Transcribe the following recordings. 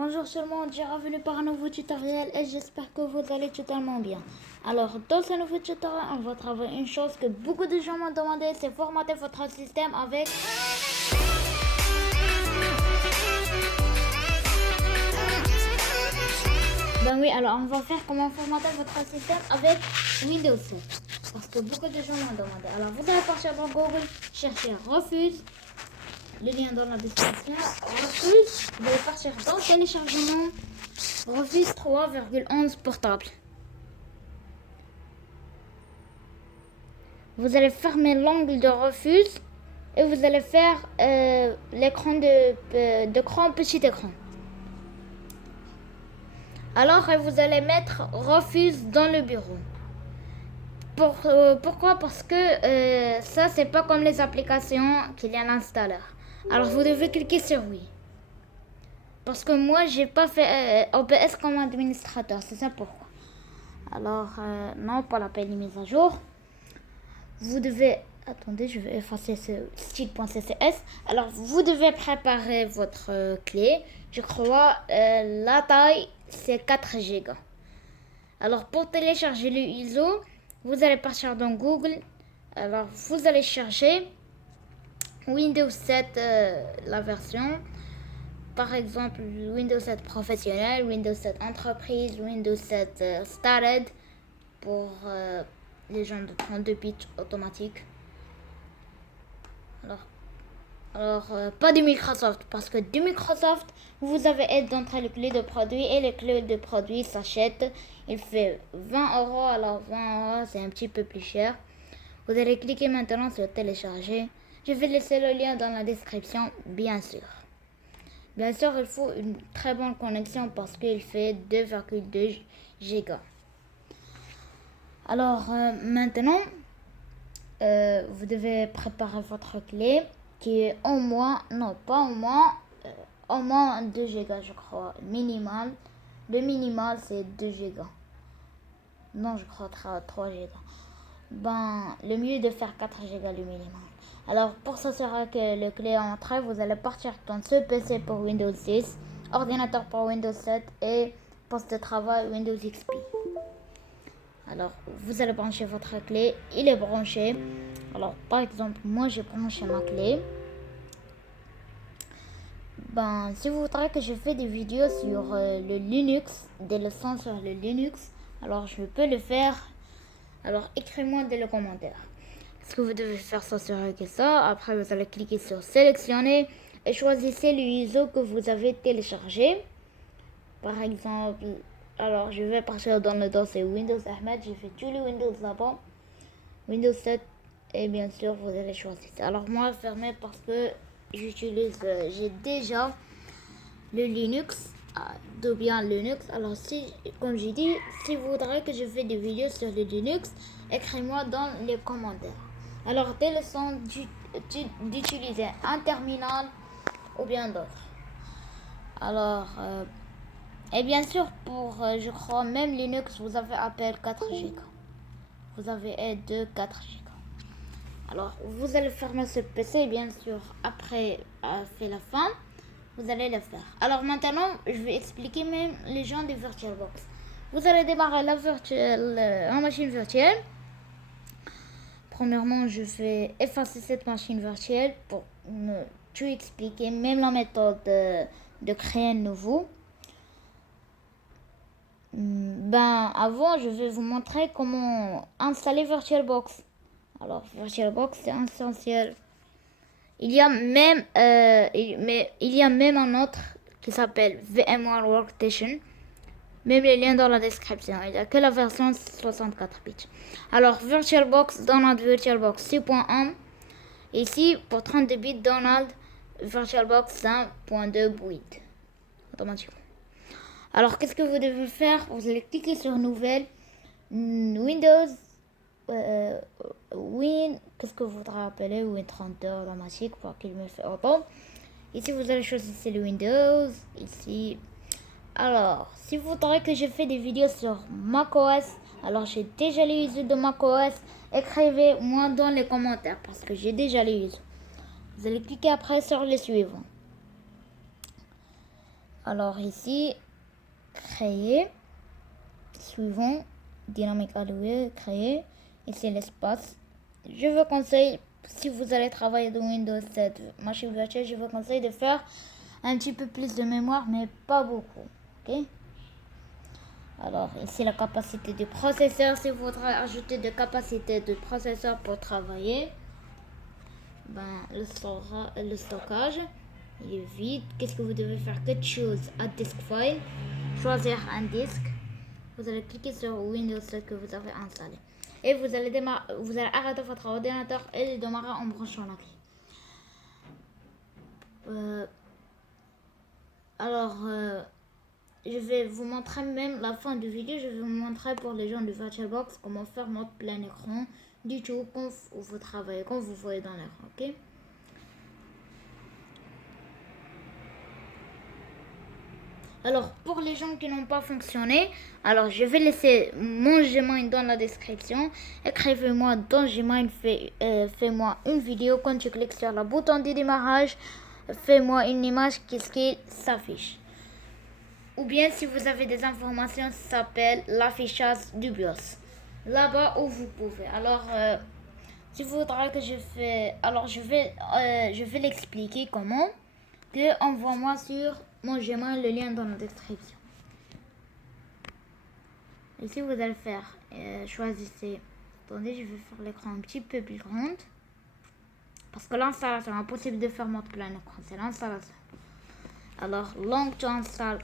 Bonjour tout le monde, bienvenue par un nouveau tutoriel et j'espère que vous allez totalement bien. Alors dans ce nouveau tutoriel, on va travailler une chose que beaucoup de gens m'ont demandé, c'est formater votre système avec... Ben oui, alors on va faire comment formater votre système avec Windows 7. Parce que beaucoup de gens m'ont demandé. Alors vous allez partir dans Google, chercher Refuse. Le lien dans la description. Refuse, vous allez partir dans téléchargement. Refuse 3,11 portable. Vous allez fermer l'angle de refuse et vous allez faire l'écran d'écran petit écran. Alors vous allez mettre refuse dans le bureau. Pourquoi? Parce que ça c'est pas comme les applications qu'il y a à l'installeur. Alors vous devez cliquer sur oui. Parce que moi j'ai pas fait OBS comme administrateur, c'est ça pourquoi. Alors non, pas la peine de mise à jour. Vous devez, attendez, je vais effacer ce style.ccs. Alors vous devez préparer votre clé. Je crois la taille c'est 4 Go. Alors pour télécharger le ISO, vous allez partir dans Google. Alors vous allez chercher Windows 7 la version. Par exemple, Windows 7 professionnel, Windows 7 entreprise, Windows 7 started pour les gens de 32 bits automatique. Alors pas de Microsoft, parce que du Microsoft, vous avez aide d'entrer les clés de produit et les clés de produit s'achètent. Il fait 20 euros, alors 20 euros c'est un petit peu plus cher. Vous allez cliquer maintenant sur télécharger. Je vais laisser le lien dans la description, bien sûr. Bien sûr, il faut une très bonne connexion parce qu'il fait 2,2 Go. Alors maintenant, vous devez préparer votre clé qui est au moins, non pas au moins 2 Go je crois, minimal. Le minimal c'est 2 Go. Non, je crois 3 Go. Ben, le mieux est de faire 4 Go le minimum. Alors, pour s'assurer que le clé est entré, vous allez partir dans ce PC pour Windows 10, ordinateur pour Windows 7 et poste de travail Windows XP. Alors, vous allez brancher votre clé, il est branché. Alors, par exemple, moi j'ai branché ma clé. Ben, si vous voudrez que je fasse des vidéos sur le Linux, des leçons sur le Linux, alors je peux le faire. Alors, écrivez-moi dans les commentaires. Ce que vous devez faire, s'assurer que ça. Après, vous allez cliquer sur sélectionner et choisissez le ISO que vous avez téléchargé. Par exemple, alors je vais partir dans le dossier Windows Ahmed. J'ai fait tous les Windows là-bas. Windows 7 et bien sûr, vous allez choisir ça. Alors moi, fermé parce que j'utilise, j'ai déjà le Linux. Debian Linux. Alors si, comme j'ai dit, si vous voudrez que je fasse des vidéos sur le Linux, écrivez-moi dans les commentaires. Alors des leçons d'utiliser un terminal ou bien d'autres. Alors et bien sûr pour je crois même Linux vous avez appel 4 Go. Vous avez aide de 4 Go. Alors vous allez fermer ce PC et bien sûr après fait la fin. Vous allez le faire. Alors maintenant, je vais expliquer même les gens de VirtualBox. Vous allez démarrer la machine virtuelle. Premièrement, je vais effacer cette machine virtuelle pour tout expliquer, même la méthode de créer un nouveau. Ben, avant, je vais vous montrer comment installer VirtualBox. Alors, VirtualBox, c'est essentiel. Il y a même un autre qui s'appelle VMware Workstation. Même les liens dans la description. Il n'y a que la version 64 bits. Alors, VirtualBox, Donald VirtualBox 6.1. Ici, pour 32 bits, Donald VirtualBox 5.2 bits. Automatiquement. Alors, qu'est-ce que vous devez faire? Vous allez cliquer sur Nouvelle, Windows, qu'est-ce que vous voudrez appeler Win32 automatique pour qu'il me fait autant. Ici vous allez choisir le Windows. Ici, alors si vous voudrez que je fasse des vidéos sur macOS, alors j'ai déjà les ISO de macOS, écrivez-moi dans les commentaires parce que j'ai déjà les ISO. Vous allez cliquer après sur le suivant. Alors ici, créer, suivant, dynamique allouée, créer, ici l'espace. Je vous conseille, si vous allez travailler dans Windows 7, machine virtuelle, je vous conseille de faire un petit peu plus de mémoire, mais pas beaucoup, ok? Alors ici la capacité du processeur, si vous voudrez ajouter de capacité de processeur pour travailler, ben, le stockage, il est vide. Qu'est-ce que vous devez faire? Que chose à disk file, choisir un disque. Vous allez cliquer sur Windows 7 que vous avez installé. Et vous allez arrêter votre ordinateur et le démarrer en branchant la clé. Je vais vous montrer même la fin du vidéo. Je vais vous montrer pour les gens de VirtualBox comment faire mode plein écran du tout quand vous travaillez, quand vous voyez dans l'écran, ok? Alors, pour les gens qui n'ont pas fonctionné, alors je vais laisser mon Gmail dans la description. Écrivez-moi dans Gmail, fais-moi une vidéo. Quand tu cliques sur le bouton de démarrage, fais-moi une image qui s'affiche. Ou bien, si vous avez des informations, ça s'appelle l'affichage du BIOS. Là-bas où vous pouvez. Alors, si vous voudrez que je fais... Alors, je vais l'expliquer comment. Que envoie-moi sur mon Gmail le lien dans la description. Ici, vous allez faire... choisissez... Attendez, je vais faire l'écran un petit peu plus grand. Parce que l'installation, impossible de faire mode plein écran. C'est l'installation. Alors, langue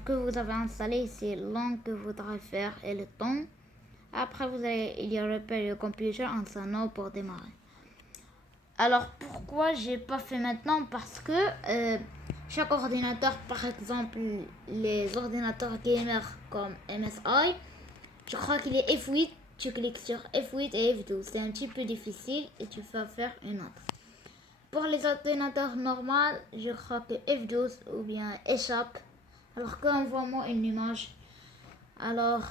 que vous avez installé, c'est langue que vous voudrez faire et le temps. Après, il y a le computer en sonore pour démarrer. Alors, pourquoi j'ai pas fait maintenant? Parce que chaque ordinateur, par exemple, les ordinateurs gamers comme MSI, je crois qu'il est F8. Tu cliques sur F8 et F12. C'est un petit peu difficile et tu vas faire une autre. Pour les ordinateurs normaux, je crois que F12 ou bien échappe. Alors qu'envoie-moi une image. Alors,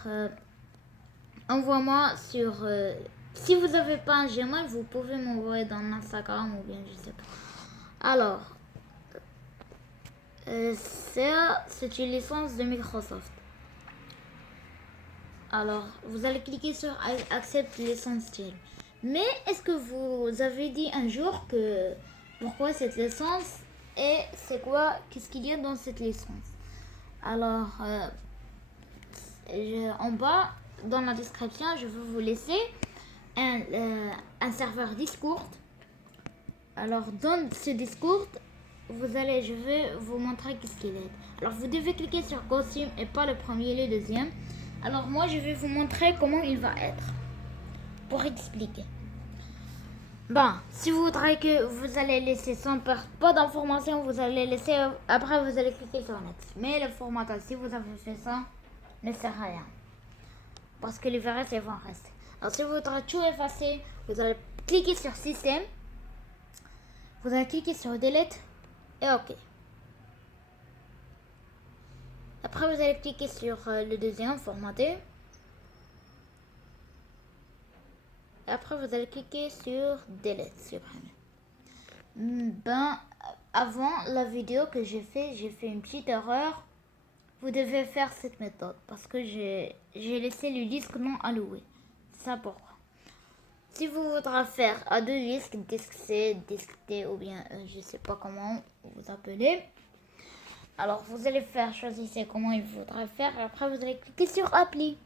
envoie-moi sur... si vous n'avez pas un Gmail, vous pouvez m'envoyer dans Instagram ou bien je sais pas. Alors, c'est une licence de Microsoft. Alors, vous allez cliquer sur Accept licence style. Mais est-ce que vous avez dit un jour que pourquoi cette licence et c'est quoi, qu'est-ce qu'il y a dans cette licence? Alors, en bas, dans la description, je vais vous laisser un serveur Discord. Alors, dans ce Discord, je vais vous montrer qu'est-ce qu'il est. Alors, vous devez cliquer sur Costume et pas le premier, le deuxième. Alors, moi, je vais vous montrer comment il va être. Pour expliquer. Ben, si vous voudrez que vous allez laisser sans pas d'informations, vous allez laisser, après vous allez cliquer sur Next. Mais le formatage, si vous avez fait ça, ne sert à rien. Parce que les virus, ils vont rester. Alors, si vous voudrez tout effacer, vous allez cliquer sur Système. Vous allez cliquer sur Delete et OK. Après, vous allez cliquer sur le deuxième, formater. Et après, vous allez cliquer sur Delete, supprimer. Ben, avant la vidéo que j'ai fait une petite erreur. Vous devez faire cette méthode parce que j'ai laissé le disque non alloué. C'est ça pourquoi. Si vous voudrez faire à deux disques, disque C, disque D ou bien je sais pas comment vous appelez. Alors vous allez choisissez comment il faudra faire. Et après vous allez cliquer sur appli.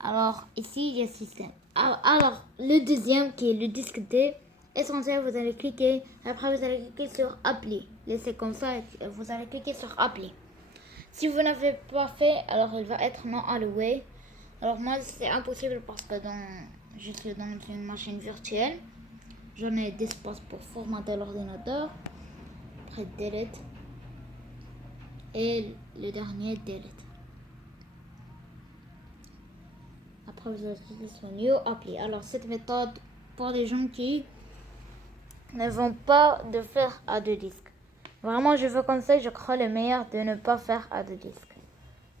Alors ici il y a système. Alors le deuxième qui est le disque D, essentiel, vous allez cliquer. Après vous allez cliquer sur appli. Laissez comme ça et vous allez cliquer sur appli. Si vous n'avez pas fait, alors il va être non alloué. Alors moi c'est impossible parce que je suis dans une machine virtuelle. J'en ai d'espace pour formater l'ordinateur. Après delete. Et le dernier delete. Après vous allez cliquer sur new appli. Alors cette méthode pour les gens qui ne vont pas de faire à deux disques. Vraiment je vous conseille, je crois le meilleur de ne pas faire à deux disques.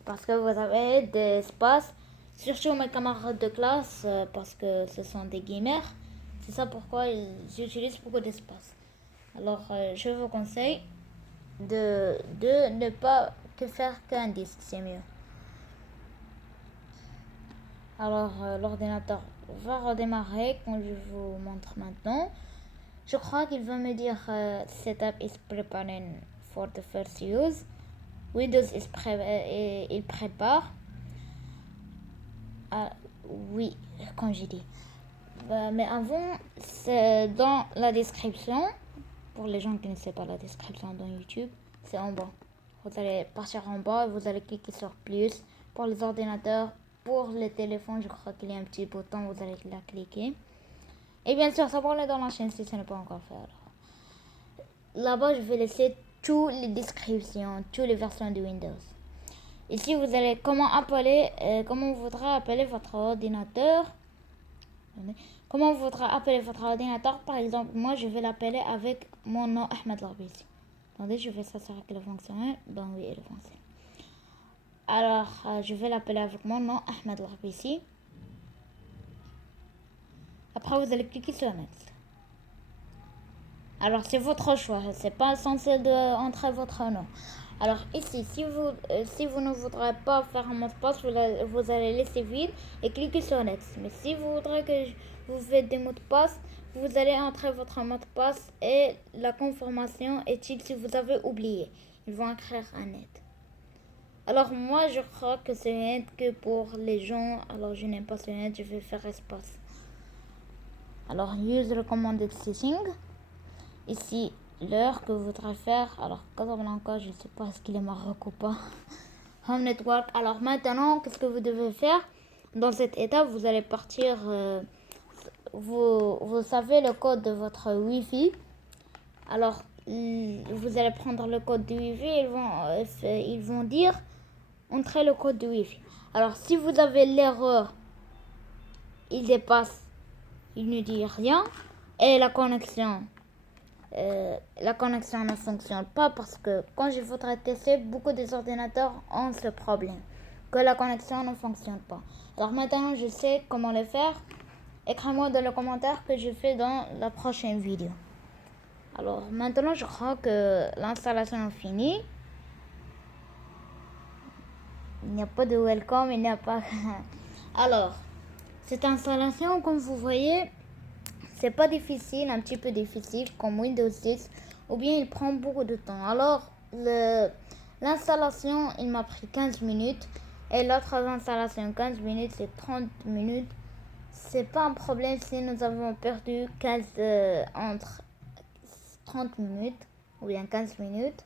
Parce que vous avez des espaces, surtout mes camarades de classe, parce que ce sont des gamers. C'est ça pourquoi ils utilisent beaucoup d'espace. Alors, je vous conseille de ne pas que faire qu'un disque, c'est mieux. Alors, l'ordinateur va redémarrer comme je vous montre maintenant. Je crois qu'il va me dire Setup is preparing for the first use. Windows il prépare. Ah, oui, comme j'ai dit. Mais avant, c'est dans la description. Pour les gens qui ne savent pas la description dans YouTube, c'est en bas. Vous allez partir en bas et vous allez cliquer sur plus. Pour les ordinateurs, pour les téléphones, je crois qu'il y a un petit bouton, vous allez la cliquer. Et bien sûr, s'abonner dans la chaîne si ce n'est pas encore fait. Là-bas, je vais laisser toutes les descriptions, toutes les versions de Windows. Ici, vous allez comment vous voudrez appeler votre ordinateur. Comment vous voudrez appeler votre ordinateur. Par exemple, moi, je vais l'appeler avec mon nom Ahmed Larbisi. Attendez, je vais s'assurer qu'il fonctionne. Ben oui, il fonctionne. Alors, je vais l'appeler avec mon nom Ahmed Larbisi. Après, vous allez cliquer sur Next. Alors, c'est votre choix. C'est pas essentiel d'entrer votre nom. Alors, ici, si vous ne voudrez pas faire un mot de passe, vous allez laisser vide et cliquer sur Next. Mais si vous voudrez que vous faites des mots de passe, vous allez entrer votre mot de passe et la confirmation est-il si vous avez oublié. Ils vont écrire un net. Alors, moi, je crois que c'est net que pour les gens. Alors, je n'aime pas ce net, je vais faire espace. Alors, use recommended setting. Ici, l'heure que vous voudrez faire. Alors, Casablanca, je ne sais pas ce qu'il est Maroc ou pas. Home Network. Alors, maintenant, qu'est-ce que vous devez faire? Dans cette étape, vous allez partir. Vous savez le code de votre Wi-Fi. Alors, vous allez prendre le code du Wi-Fi. Ils vont dire entrez le code du Wi-Fi. Alors, si vous avez l'erreur, il dépasse, il ne dit rien. Et la connexion ne fonctionne pas parce que quand je voudrais tester, beaucoup des ordinateurs ont ce problème, que la connexion ne fonctionne pas. Alors maintenant, je sais comment le faire. Écris-moi dans le commentaire que je fais dans la prochaine vidéo. Alors maintenant, je crois que l'installation est finie. Il n'y a pas de welcome, il n'y a pas... Alors, cette installation, comme vous voyez, c'est pas difficile, un petit peu difficile comme Windows 10, ou bien il prend beaucoup de temps. Alors, l'installation, il m'a pris 15 minutes, et l'autre installation, 15 minutes, c'est 30 minutes. C'est pas un problème si nous avons perdu entre 30 minutes, ou bien 15 minutes,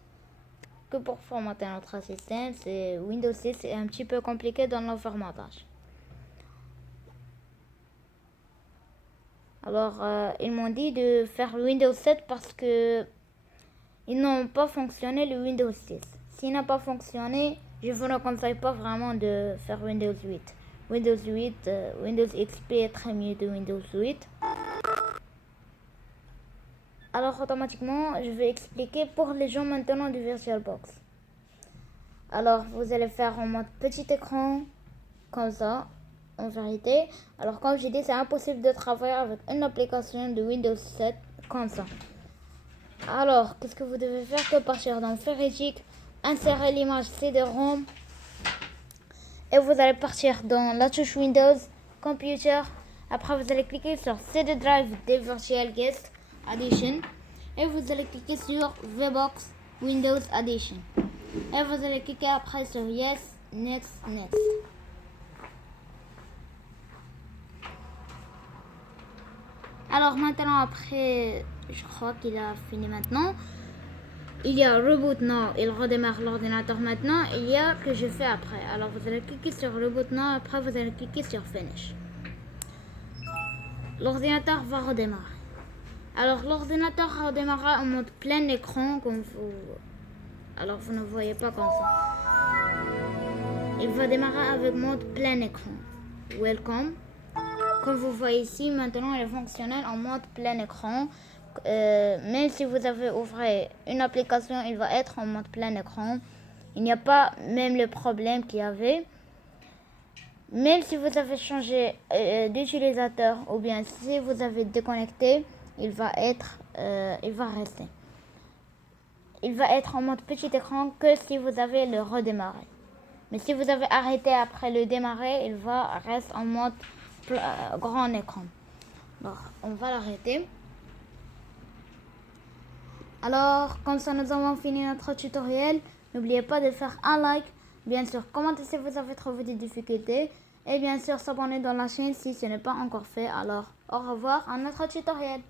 que pour formater notre système. C'est Windows 10, c'est un petit peu compliqué dans le formatage. Alors, ils m'ont dit de faire Windows 7 parce que ils n'ont pas fonctionné le Windows 6. S'il n'a pas fonctionné, je vous ne conseille pas vraiment de faire Windows 8. Windows XP est très mieux de Windows 8. Alors, automatiquement, je vais expliquer pour les gens maintenant du VirtualBox. Alors, vous allez faire en mode petit écran, comme ça. En vérité, alors comme j'ai dit, c'est impossible de travailler avec une application de Windows 7 comme ça. Alors, qu'est-ce que vous devez faire? Que partir dans Feritic, insérer l'image CD-ROM et vous allez partir dans la touche Windows, Computer. Après, vous allez cliquer sur CD Drive des Virtual Guest Edition et vous allez cliquer sur VBox Windows Edition et vous allez cliquer après sur Yes, Next, Next. Alors maintenant, après, je crois qu'il a fini maintenant. Il y a Reboot Now, il redémarre l'ordinateur maintenant. Il y a que je fais après. Alors vous allez cliquer sur Reboot Now, après vous allez cliquer sur Finish. L'ordinateur va redémarrer. Alors l'ordinateur redémarrera en mode plein écran comme vous. Alors vous ne voyez pas comme ça. Il va démarrer avec mode plein écran. Welcome. Comme vous voyez ici, maintenant il est fonctionnel en mode plein écran. Même si vous avez ouvert une application, il va être en mode plein écran. Il n'y a pas même le problème qu'il y avait. Même si vous avez changé d'utilisateur ou bien si vous avez déconnecté, il va rester. il va être en mode petit écran que si vous avez le redémarré. Mais si vous avez arrêté après le démarrer, il va rester en mode grand écran. Alors, on va l'arrêter. Alors, comme ça, nous avons fini notre tutoriel. N'oubliez pas de faire un like, bien sûr, commentez si vous avez trouvé des difficultés et bien sûr, s'abonner dans la chaîne si ce n'est pas encore fait. Alors, au revoir à notre tutoriel.